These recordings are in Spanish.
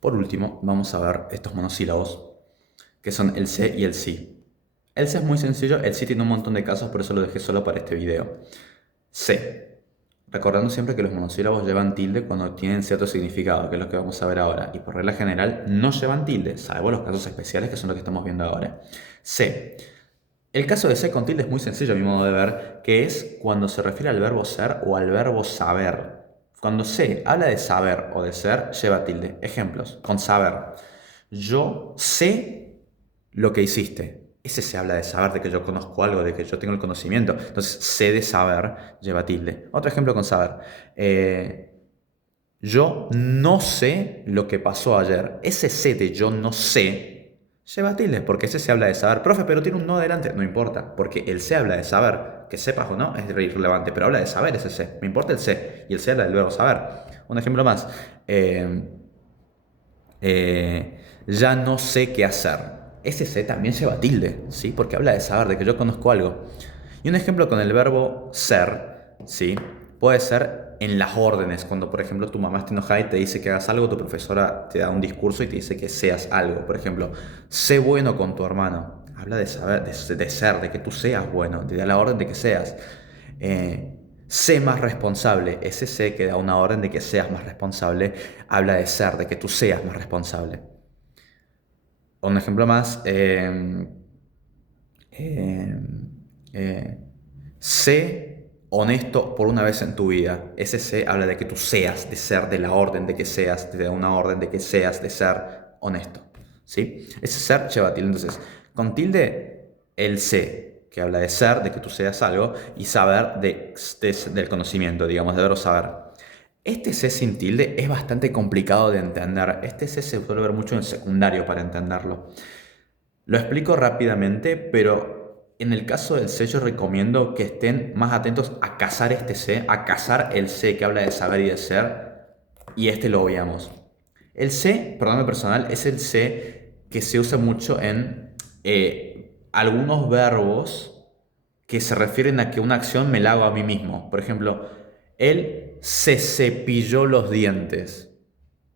Por último, vamos a ver estos monosílabos, que son el se y el si. El se es muy sencillo, el si tiene un montón de casos, por eso lo dejé solo para este video. Se. Recordando siempre que los monosílabos llevan tilde cuando tienen cierto significado, que es lo que vamos a ver ahora. Y por regla general no llevan tilde, salvo los casos especiales que son los que estamos viendo ahora. Se. El caso de se con tilde es muy sencillo a mi modo de ver, que es cuando se refiere al verbo ser o al verbo saber. Cuando se habla de saber o de ser, lleva tilde. Ejemplos, con saber. Yo sé lo que hiciste. Ese se habla de saber, de que yo conozco algo, de que yo tengo el conocimiento. Entonces, sé de saber lleva tilde. Otro ejemplo con saber. Yo no sé lo que pasó ayer. Ese sé de yo no sé lleva tilde, porque ese se habla de saber. Profe, pero tiene un no adelante. No importa, porque el sé habla de saber. Que sepas o no es irrelevante, pero habla de saber ese sé. Me importa el sé. Y el sé habla del verbo saber. Un ejemplo más. Ya no sé qué hacer. Ese sé también lleva tilde, ¿sí? Porque habla de saber, de que yo conozco algo. Y un ejemplo con el verbo ser, ¿sí? Puede ser en las órdenes, cuando por ejemplo tu mamá está enojada y te dice que hagas algo, tu profesora te da un discurso y te dice que seas algo. Por ejemplo, sé bueno con tu hermano. Habla de saber, de ser, de que tú seas bueno, te da la orden de que seas. Sé más responsable. Ese sé que da una orden de que seas más responsable, habla de ser, de que tú seas más responsable. Un ejemplo más, eh, eh, sé honesto por una vez en tu vida. Ese sé habla de que tú seas, de ser, de la orden de que seas, de una orden de que seas, de ser honesto. ¿Sí? Ese ser lleva tilde. Entonces, con tilde, el sé, que habla de ser, de que tú seas algo, y saber del conocimiento, digamos, de verbo saber. Este C sin tilde es bastante complicado de entender. Este C se suele ver mucho en secundario para entenderlo. Lo explico rápidamente, pero en el caso del C yo recomiendo que estén más atentos a cazar este C, a cazar el C que habla de saber y de ser, y este lo obviamos. El C, perdón personal, es el C que se usa mucho en algunos verbos que se refieren a que una acción me la hago a mí mismo. Por ejemplo, él se cepilló los dientes.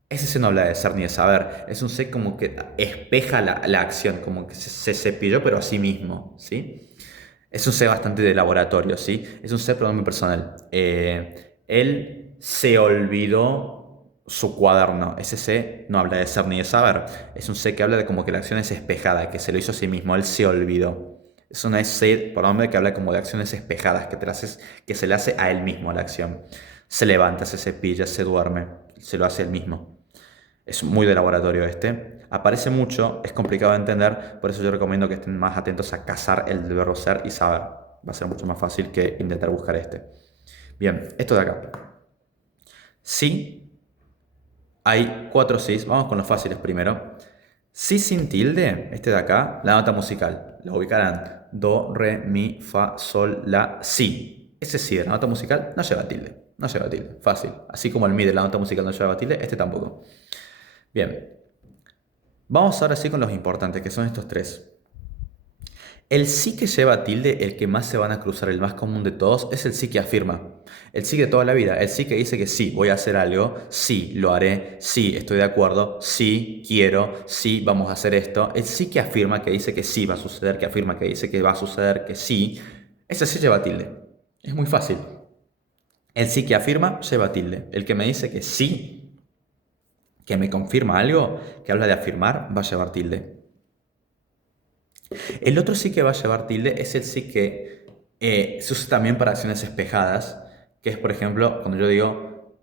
Ese se no habla de ser ni de saber. Es un ser como que espeja la acción, como que se cepilló, pero a sí mismo, ¿sí? Es un ser bastante de laboratorio, ¿sí? Es un ser pronombre personal. Él se olvidó su cuaderno. Ese C no habla de ser ni de saber. Es un C que habla de como que la acción es espejada, que se lo hizo a sí mismo. Él se olvidó. Es una C pronombre que habla como de acciones espejadas, que se le hace a él mismo la acción. Se levanta, se cepilla, se duerme, se lo hace él mismo. Es muy de laboratorio este. Aparece mucho, es complicado de entender, por eso yo recomiendo que estén más atentos a cazar el verbo ser y saber. Va a ser mucho más fácil que intentar buscar este. Bien, esto de acá. Sí, hay cuatro sís. Vamos con los fáciles primero. Sí sin tilde, este de acá, la nota musical. La ubicarán. Do, re, mi, fa, sol, la, si. Ese sí de la nota musical no lleva tilde. No lleva tilde. Fácil. Así como el mi de la nota musical no lleva tilde, este tampoco. Bien, vamos ahora sí con los importantes, que son estos tres. El sí que lleva tilde, el que más se van a cruzar, el más común de todos, es el sí que afirma. El sí de toda la vida, el sí que dice que sí, voy a hacer algo, sí, lo haré, sí, estoy de acuerdo, sí, quiero, sí, vamos a hacer esto. El sí que afirma, que dice que sí va a suceder, que afirma que dice que va a suceder, que sí, ese sí lleva tilde. Es muy fácil. El sí que afirma lleva tilde. El que me dice que sí, que me confirma algo, que habla de afirmar, va a llevar tilde. El otro sí que va a llevar tilde es el sí que se usa también para acciones espejadas, que es por ejemplo cuando yo digo,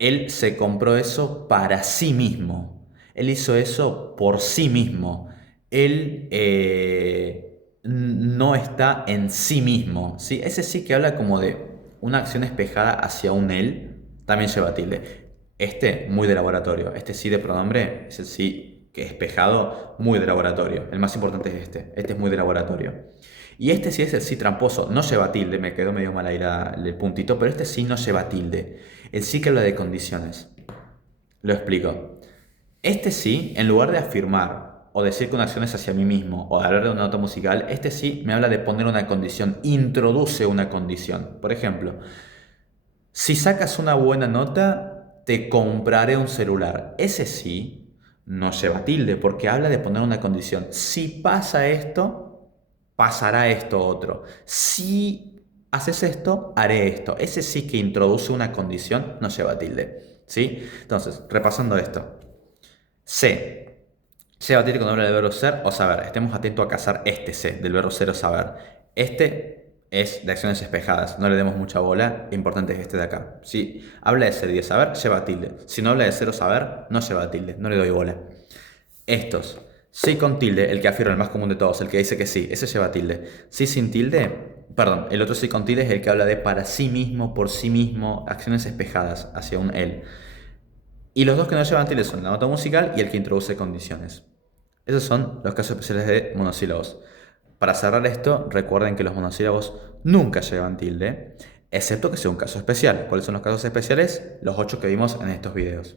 él se compró eso para sí mismo, él hizo eso por sí mismo, él no está en sí mismo, ¿sí? Ese sí que habla como de una acción espejada hacia un él, también lleva tilde. Este, muy de laboratorio. Este sí de pronombre es el sí que es espejado, muy de laboratorio. El más importante es este. Este es muy de laboratorio. Y este sí es el sí tramposo. No lleva tilde, me quedó medio mal ahí el puntito, pero este sí no lleva tilde. El sí que habla de condiciones. Lo explico. Este sí, en lugar de afirmar o decir que una acción es hacia mí mismo o de hablar de una nota musical, este sí me habla de poner una condición, introduce una condición. Por ejemplo, si sacas una buena nota, te compraré un celular. Ese sí no lleva tilde, porque habla de poner una condición. Si pasa esto, pasará esto otro. Si haces esto, haré esto. Ese sí que introduce una condición, no lleva tilde. ¿Sí? Entonces, repasando esto. Se lleva tilde cuando habla del verbo ser o saber. Estemos atentos a cazar este se, del verbo ser o saber. Este es de acciones espejadas, no le demos mucha bola, importante es este de acá. Si habla de ser y de saber, lleva tilde. Si no habla de ser o saber, no lleva tilde, no le doy bola. Estos, sí con tilde, el que afirma el más común de todos, el que dice que sí, ese lleva tilde. Sí sin tilde, perdón, el otro sí con tilde es el que habla de para sí mismo, por sí mismo, acciones espejadas hacia un él. Y los dos que no llevan tilde son la nota musical y el que introduce condiciones. Esos son los casos especiales de monosílabos. Para cerrar esto, recuerden que los monosílabos nunca llevan tilde, excepto que sea un caso especial. ¿Cuáles son los casos especiales? Los 8 que vimos en estos videos.